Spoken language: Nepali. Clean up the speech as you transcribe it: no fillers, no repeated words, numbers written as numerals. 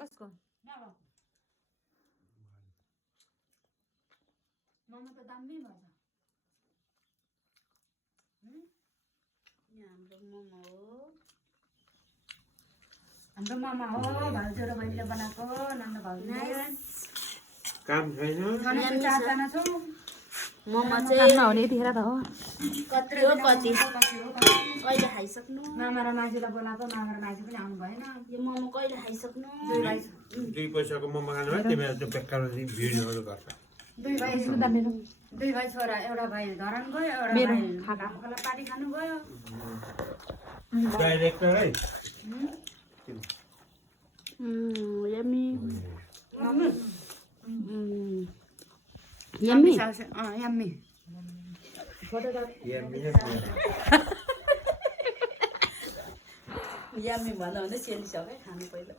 कसको मोमो त दामी भन्छ हाम्रो मामा हो भाउजू र बहिनीले बनाएको नन्द भाउजूले काम छैन खानाको चारजना छौ मोमो खान चाहिँ नहुने यतिखेर त हो कति हो कति कहिले खाइसक्नु मामा र माजुलाई बोलाएको मामा र माजु पनि आउनु भएन यो मोमो कहिले खाइसक्नु दुई पैसाको मोमो खानु भयो तिमीहरू त्यो बेकार भिडियोहरू गर्छ दुई भाइ छोरा एउटा भाइ धरान गयो एउटा मेरो भाइ खाना। घामखोला पानी खानु गयो डाइरेक्टर है yummy mummy yummy yummy yummy भन्दा भन्दै सेलिसक्यो खानु पहिला